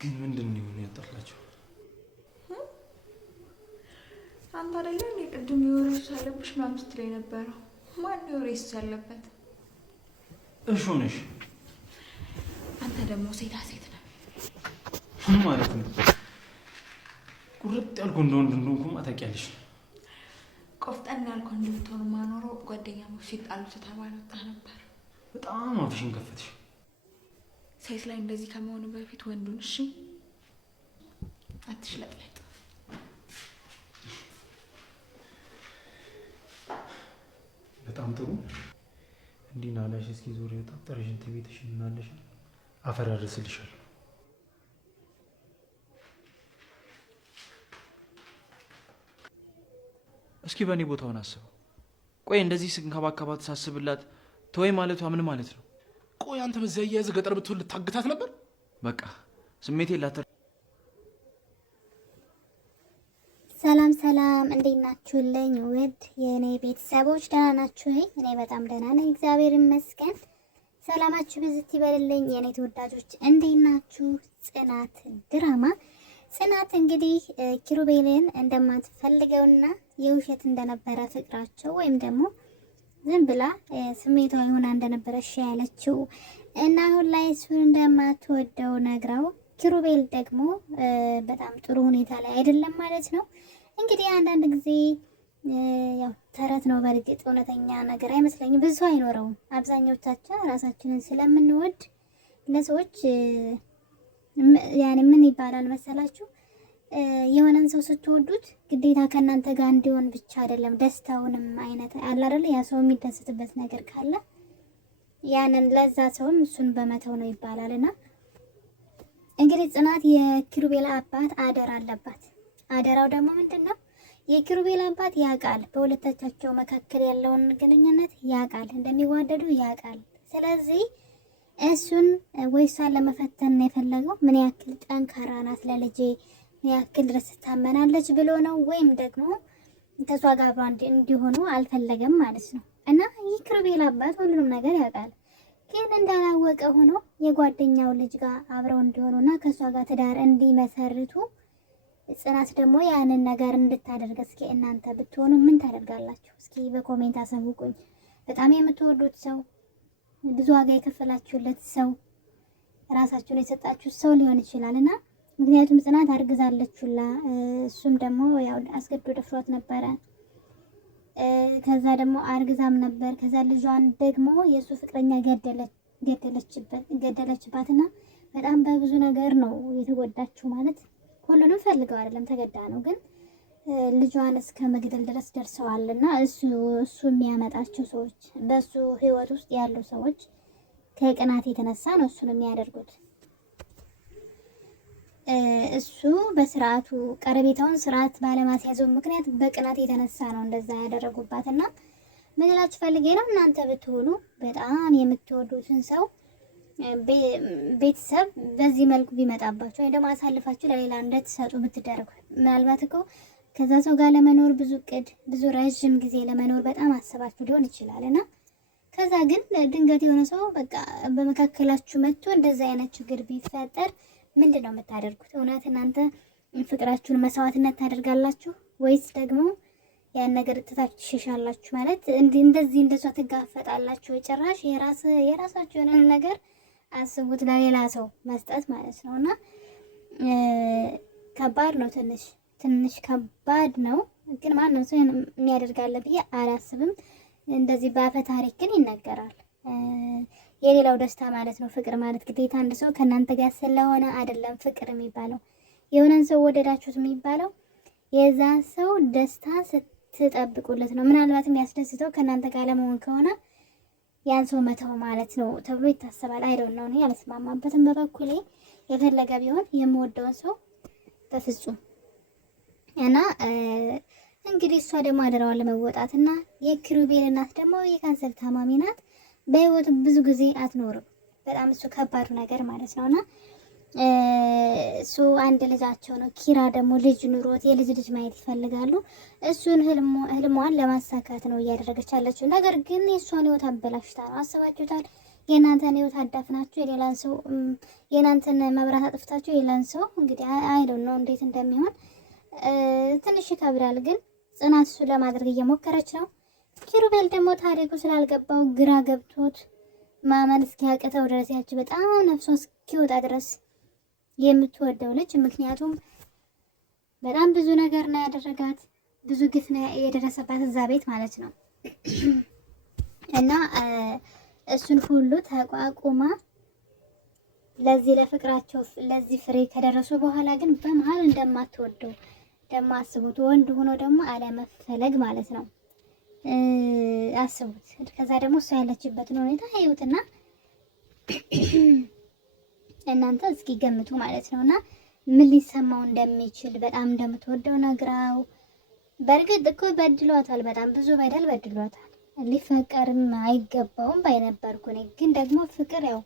ግን ምንድነው ያጠላችሁ? አንተ አይደለም ቅድም የወሬስ አለብሽ ምናምን ስትለኝ ነበረው። ማን የወሬስ ያለበት? እሹ ነሽ። አንተ ደግሞ ሴት ነህ። ምን ማለት ነው? ቁርጥ ያልኩ እንደሆንኩማ ታውቂያለሽ። ቆፍጠን ያልኩ እንድትሆን ማኖረው ጓደኛሞች ሲጣሉ ተባለ ወጣ ነበር። በጣም አፍሽን ከፈትሽ። ሴት ላይ እንደዚህ ከመሆኑ በፊት ወንዱን እሺ አትሽለጥለጥ። በጣም ጥሩ። እንዲህ ናላሽ። እስኪ ዞር የጣጠረሽን ትቤትሽ እናለሽ አፈራርስልሻለሁ። እስኪ በእኔ ቦታውን አስበው። ቆይ እንደዚህ ስንከባከባት ሳስብላት ተወይ ማለቷ ምን ማለት ነው? ቆይ አንተ በዚያ እያያዘ ገጠር ብትሆን ልታግታት ነበር? በቃ ስሜቴን ላተር። ሰላም ሰላም፣ እንዴት ናችሁልኝ? ውድ የኔ ቤተሰቦች ደህና ናችሁ? እኔ በጣም ደህና ነኝ፣ እግዚአብሔር ይመስገን። ሰላማችሁ ብዝት ይበልልኝ የኔ ተወዳጆች፣ እንዴት ናችሁ? ጽናት ድራማ ጽናት እንግዲህ ኪሩቤልን እንደማትፈልገውና የውሸት እንደነበረ ፍቅራቸው ወይም ደግሞ ዝም ብላ ስሜታዊ ሆና እንደነበረ እሺ ያለችው እና አሁን ላይ እሱን እንደማትወደው ነግራው ኪሩቤል ደግሞ በጣም ጥሩ ሁኔታ ላይ አይደለም ማለት ነው። እንግዲህ አንዳንድ ጊዜ ያው ተረት ነው፣ በእርግጥ እውነተኛ ነገር አይመስለኝም። ብዙ አይኖረውም። አብዛኞቻችን ራሳችንን ስለምንወድ ለሰዎች ያኔ ምን ይባላል መሰላችሁ? የሆነን ሰው ስትወዱት ግዴታ ከእናንተ ጋር እንዲሆን ብቻ አይደለም፣ ደስታውንም አይነት አለ አይደል? ያ ሰው የሚደሰትበት ነገር ካለ ያንን ለዛ ሰውም እሱን በመተው ነው ይባላልና እንግዲህ ጽናት የኪሩቤል አባት አደራ አለባት። አደራው ደግሞ ምንድነው? የኪሩቤል አባት ያውቃል፣ በሁለታቸው መካከል ያለውን ግንኙነት ያውቃል፣ እንደሚዋደዱ ያውቃል። ስለዚህ እሱን ወይሷን ለመፈተን ነው የፈለገው። ምን ያክል ጠንካራ ናት ለልጄ ምን ያክል ድረስ ታመናለች ብሎ ነው፣ ወይም ደግሞ ከሷ ጋር አብሮ እንዲሆኑ አልፈለገም ማለት ነው። እና የኪሩቤል አባት ሁሉንም ነገር ያውቃል። ግን እንዳላወቀ ሆኖ የጓደኛው ልጅ ጋር አብረው እንዲሆኑና ከሷ ጋር ትዳር እንዲመሰርቱ ጽናት ደግሞ ያንን ነገር እንድታደርግ እስኪ እናንተ ብትሆኑ ምን ታደርጋላችሁ? እስኪ በኮሜንት አሳውቁኝ። በጣም የምትወዱት ሰው፣ ብዙ ዋጋ የከፈላችሁለት ሰው፣ ራሳችሁን የሰጣችሁ ሰው ሊሆን ይችላልና ምክንያቱም ጽናት አርግዛለችላ። እሱም ደግሞ ያው አስገድዶ ደፍሯት ነበረ። ከዛ ደግሞ አርግዛም ነበር። ከዛ ልጇን ደግሞ የሱ ፍቅረኛ ገደለችባትና በጣም በብዙ ነገር ነው የተጎዳችው። ማለት ሁሉንም ፈልገው አይደለም ተገዳ ነው፣ ግን ልጇን እስከ መግደል ድረስ ደርሰዋልና እሱ የሚያመጣቸው ሰዎች፣ በሱ ህይወት ውስጥ ያሉ ሰዎች ከቅናት የተነሳ ነው እሱን የሚያደርጉት። እሱ በስርዓቱ ቀረቤታውን ስርዓት ባለማስያዘው ምክንያት በቅናት የተነሳ ነው እንደዛ ያደረጉባትና ምን እላችሁ ፈልጌ ነው፣ እናንተ ብትሆኑ በጣም የምትወዱትን ሰው ቤተሰብ በዚህ መልኩ ቢመጣባችሁ ወይ ደግሞ አሳልፋችሁ ለሌላ እንድትሰጡ ብትደርጉ፣ ምናልባት እኮ ከዛ ሰው ጋር ለመኖር ብዙ እቅድ ብዙ ረጅም ጊዜ ለመኖር በጣም አስባችሁ ሊሆን ይችላልና ከዛ ግን ድንገት የሆነ ሰው በቃ በመካከላችሁ መጥቶ እንደዛ አይነት ችግር ቢፈጠር ምንድን ነው የምታደርጉት? እውነት እናንተ ፍቅራችሁን መስዋዕትነት ታደርጋላችሁ ወይስ ደግሞ ያን ነገር ትታችሁ ትሸሻላችሁ? ማለት እንደዚህ እንደሷ ትጋፈጣላችሁ? ጭራሽ የራሳችሁ የሆነ ነገር አስቡት ለሌላ ሰው መስጠት ማለት ነውና ከባድ ነው። ትንሽ ከባድ ነው። ግን ማንም ሰው የሚያደርጋለ ብዬ አላስብም። እንደዚህ በአፈ ታሪክ ግን ይነገራል። የሌላው ደስታ ማለት ነው ፍቅር ማለት። ግዴታ አንድ ሰው ከእናንተ ጋር ስለሆነ አይደለም ፍቅር የሚባለው። የሆነን ሰው ወደዳችሁት የሚባለው የዛ ሰው ደስታ ስትጠብቁለት ነው። ምናልባትም ያስደስተው ከእናንተ ጋር ለመሆን ከሆነ ያን ሰው መተው ማለት ነው ተብሎ ይታሰባል። አይዶን ነው እኔ አልስማማበትም በበኩሌ። የፈለገ ቢሆን የምወደውን ሰው በፍጹም እና እንግዲህ እሷ ደግሞ አደራዋን ለመወጣትና የኪሩቤል እናት ደግሞ የካንሰር ታማሚ ናት። በህይወት ብዙ ጊዜ አትኖርም። በጣም እሱ ከባዱ ነገር ማለት ነውና እሱ አንድ ልጃቸው ነው። ኪራ ደግሞ ልጅ ኑሮት የልጅ ልጅ ማየት ይፈልጋሉ። እሱን ህልሟን ለማሳካት ነው እያደረገች ያለችው። ነገር ግን የእሷን ህይወት አበላሽታ ነው። አስባችሁታል? የእናንተን ህይወት አዳፍናችሁ የሌላን ሰው የእናንተን መብራት አጥፍታችሁ የሌላን ሰው እንግዲህ አይዶን ነው እንዴት እንደሚሆን ትንሽ ይከብዳል። ግን ጽናት እሱ ለማድረግ እየሞከረች ነው። ኪሩቤል ደግሞ ታሪኩ ስላልገባው ግራ ገብቶት ማመን እስኪያቅተው ድረስ ያች በጣም ነፍሷ እስኪወጣ ድረስ የምትወደው ልጅ ምክንያቱም በጣም ብዙ ነገር ነው ያደረጋት፣ ብዙ ግፍ ነው የደረሰባት እዛ ቤት ማለት ነው። እና እሱን ሁሉ ተቋቁማ ለዚህ ለፍቅራቸው ለዚህ ፍሬ ከደረሱ በኋላ ግን በመሀል እንደማትወደው ደግሞ አስቡት። ወንድ ሆኖ ደግሞ አለመፈለግ ማለት ነው። አስቡት። ከዛ ደግሞ እሷ ያለችበትን ሁኔታ ህይወትና እናንተ እስኪ ገምቱ ማለት ነውና ምን ሊሰማው እንደሚችል በጣም እንደምትወደው ነግራው። በእርግጥ እኮ በድሏታል፣ በጣም ብዙ በደል በድሏታል። ሊፈቀርም አይገባውም ባይነበርኩ እኔ ግን ደግሞ ፍቅር ያው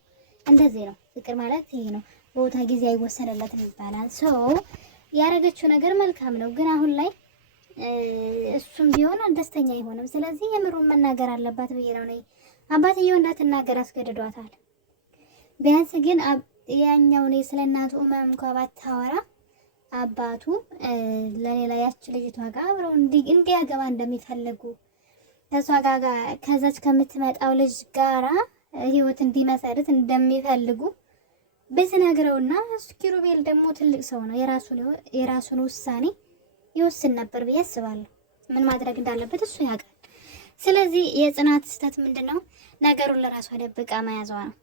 እንደዚህ ነው። ፍቅር ማለት ይሄ ነው። ቦታ ጊዜ አይወሰንለትም ይባላል። ሰው ያረገችው ነገር መልካም ነው፣ ግን አሁን ላይ እሱም ቢሆን ደስተኛ አይሆንም። ስለዚህ የምሩን መናገር አለባት ብዬ ነው እኔ። አባትየው እንዳትናገር አስገድዷታል። ቢያንስ ግን ያኛው ነው ስለ እናቱ እንኳ ባታወራ አባቱ ለሌላ ያች ልጅቷ ጋር አብረው እንዲያገባ እንደሚፈልጉ ከሷ ጋር ከዛች ከምትመጣው ልጅ ጋራ ህይወት እንዲመሰርት እንደሚፈልጉ በተናገረውና ኪሩቤል ደግሞ ትልቅ ሰው ነው። የራሱን ውሳኔ ይወስን ነበር ብዬ አስባለሁ። ምን ማድረግ እንዳለበት እሱ ያውቃል። ስለዚህ የጽናት ስህተት ምንድነው? ነገሩን ለራሷ ደብቃ መያዟ ነው።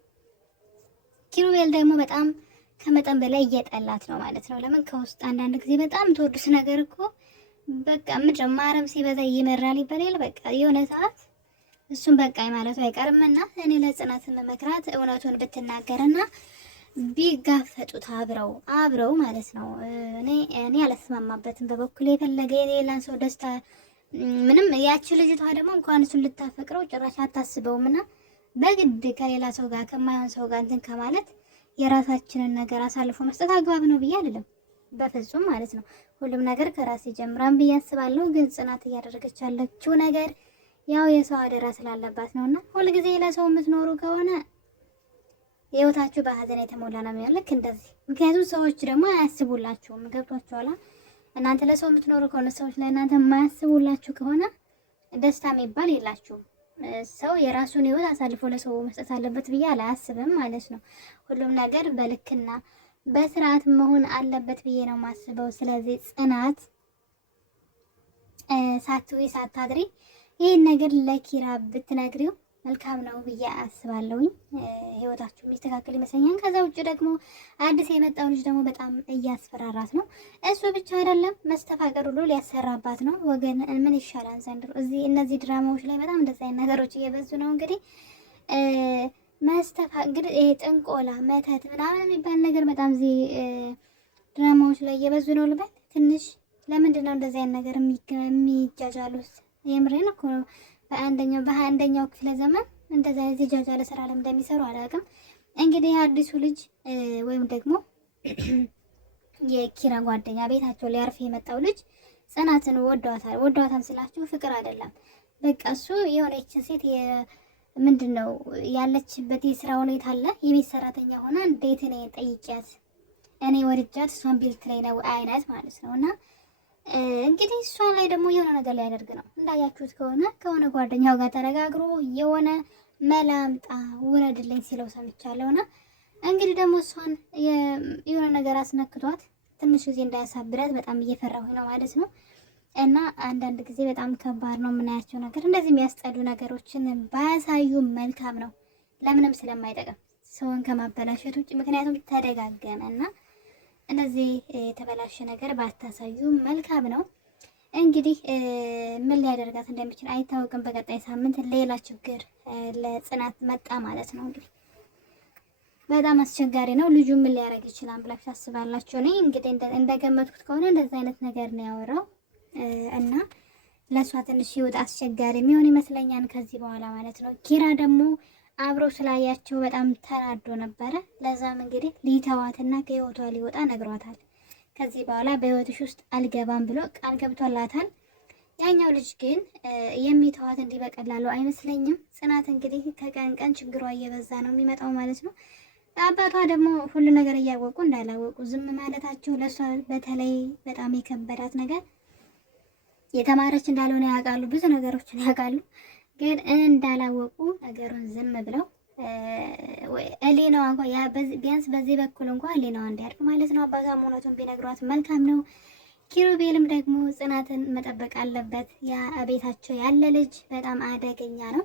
ኪሩቤል ደግሞ በጣም ከመጠን በላይ እየጠላት ነው ማለት ነው። ለምን ከውስጥ አንዳንድ ጊዜ በጣም ተወዱስ ነገር እኮ በቃ ምድር ማረም ሲበዛ ይመራል ይበላል። በቃ የሆነ ሰዓት እሱም በቃ ማለቱ አይቀርምና እኔ ለጽናት መመክራት እውነቱን ብትናገርና ቢጋፈጡት አብረው ማለት ነው። እኔ አላስማማበትም በበኩል የፈለገ የሌላን ሰው ደስታ ምንም ያቺ ልጅቷ ደግሞ እንኳን እሱን ልታፈቅረው ጭራሽ አታስበውምና በግድ ከሌላ ሰው ጋር ከማይሆን ሰው ጋር እንትን ከማለት የራሳችንን ነገር አሳልፎ መስጠት አግባብ ነው ብዬ አይደለም፣ በፍጹም ማለት ነው። ሁሉም ነገር ከራስ ይጀምራል ብዬ አስባለሁ። ግን ጽናት እያደረገች ያለችው ነገር ያው የሰው አደራ ስላለባት ነውና ሁልጊዜ ለሰው የምትኖሩ ከሆነ ህይወታችሁ በሀዘን የተሞላ ነው የሚሆነው። ልክ እንደዚህ ምክንያቱም ሰዎች ደግሞ አያስቡላችሁም። ገብቷችኋል? እናንተ ለሰው የምትኖሩ ከሆነ ሰዎች ለእናንተ የማያስቡላችሁ ከሆነ ደስታ የሚባል የላችሁም። ሰው የራሱን ህይወት አሳልፎ ለሰው መስጠት አለበት ብዬ አላስብም ማለት ነው። ሁሉም ነገር በልክና በስርዓት መሆን አለበት ብዬ ነው የማስበው። ስለዚህ ጽናት ሳትዊ ሳታድሪ ይህን ነገር ለኪራ ብትነግሪው መልካም ነው ብዬ አስባለሁኝ። ህይወታችሁ የሚስተካከል ይመስለኛል። ከዛ ውጭ ደግሞ አዲስ የመጣው ልጅ ደግሞ በጣም እያስፈራራት ነው። እሱ ብቻ አይደለም መስተፋቀር ሁሉ ሊያሰራባት ነው። ወገን ምን ይሻላል ዘንድሮ? እነዚህ ድራማዎች ላይ በጣም እንደዚህ አይነት ነገሮች እየበዙ ነው። እንግዲህ እንግዲህ ይሄ ጥንቆላ፣ መተት ምናምን የሚባል ነገር በጣም እዚህ ድራማዎች ላይ እየበዙ ነው ልበል ትንሽ። ለምንድን ነው እንደዚህ አይነት ነገር የሚጃጃሉት? የምሬን እኮ ነው። በ21ኛው ክፍለ ዘመን እንደዛ የጃጃለ ስራ ለምን እንደሚሰሩ አላውቅም። እንግዲህ አዲሱ ልጅ ወይም ደግሞ የኪራ ጓደኛ ቤታቸው ሊያርፍ የመጣው ልጅ ጽናትን ወዷታል ስላችሁ ፍቅር አይደለም። በቃ እሱ የሆነችን ሴት ምንድነው ያለችበት የስራ ሁኔታ አለ። የቤት ሰራተኛ ሆና እንዴት እኔ ጠይቂያት እኔ ወድጃት እሷን ቢልት ላይ ነው አይነት ማለት ነውና እንግዲህ እሷ ላይ ደግሞ የሆነ ነገር ሊያደርግ ነው። እንዳያችሁት ከሆነ ጓደኛው ጋር ተነጋግሮ የሆነ መላምጣ ውረድልኝ ሲለው ሰምቻለሁና እንግዲህ ደግሞ እሷን የሆነ ነገር አስነክቷት ትንሽ ጊዜ እንዳያሳብራት በጣም እየፈራሁኝ ነው ማለት ነው። እና አንዳንድ ጊዜ በጣም ከባድ ነው የምናያቸው ነገር። እንደዚህ የሚያስጠሉ ነገሮችን ባያሳዩ መልካም ነው፣ ለምንም ስለማይጠቅም ሰውን ከማበላሸት ውጭ። ምክንያቱም ተደጋገመ እና እንደዚህ የተበላሸ ነገር ባታሳዩ መልካም ነው። እንግዲህ ምን ሊያደርጋት እንደሚችል አይታወቅም። በቀጣይ ሳምንት ሌላ ችግር ለጽናት መጣ ማለት ነው። እንግዲህ በጣም አስቸጋሪ ነው። ልጁ ምን ሊያደርግ ይችላል ብላችሁ ታስባላችሁ? እኔ እንግዲህ እንደገመትኩት ከሆነ እንደዛ አይነት ነገር ነው ያወራው እና ለእሷ ትንሽ ህይወት አስቸጋሪ የሚሆን ይመስለኛል ከዚህ በኋላ ማለት ነው። ኪራ ደግሞ አብረው ስላያቸው በጣም ተናዶ ነበረ። ለዛም እንግዲህ ሊተዋትና ከህይወቷ ሊወጣ ነግሯታል። ከዚህ በኋላ በህይወትሽ ውስጥ አልገባም ብሎ ቃል ገብቶላታል። ያኛው ልጅ ግን የሚተዋት እንዲህ በቀላሉ አይመስለኝም። ጽናት እንግዲህ ከቀን ቀን ችግሯ እየበዛ ነው የሚመጣው ማለት ነው። አባቷ ደግሞ ሁሉ ነገር እያወቁ እንዳላወቁ ዝም ማለታቸው ለሷ በተለይ በጣም የከበዳት ነገር የተማረች እንዳልሆነ ያውቃሉ፣ ብዙ ነገሮችን ያውቃሉ፣ ግን እንዳላወቁ ነገሩን ዝም ብለው እሌናዋ እንኳን ቢያንስ በዚህ በኩል እንኳን እሌናዋ እንዲያድግ ማለት ነው። አባቷም እውነቱን ቢነግሯት መልካም ነው። ኪሩቤልም ደግሞ ጽናትን መጠበቅ አለበት። ያ ቤታቸው ያለ ልጅ በጣም አደገኛ ነው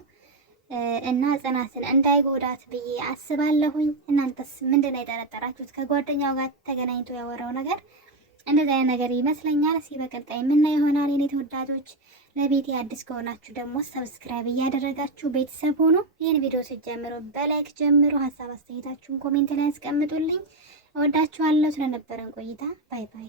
እና ጽናትን እንዳይጎዳት ብዬ አስባለሁኝ። እናንተስ ምንድን ነው የጠረጠራችሁት? ከጓደኛው ጋር ተገናኝቶ ያወራው ነገር እንደዚህ አይነት ነገር ይመስለኛል። እስኪ በቀጣይ የምናየው ይሆናል። የኔ ተወዳጆች ለቤቴ አዲስ ከሆናችሁ ደግሞ ሰብስክራይብ እያደረጋችሁ ቤተሰብ ሆኖ ይህን ቪዲዮ ስትጀምሩ በላይክ ጀምሩ። ሀሳብ አስተያየታችሁን ኮሜንት ላይ አስቀምጡልኝ። እወዳችኋለሁ። ስለነበረን ቆይታ ባይ ባይ።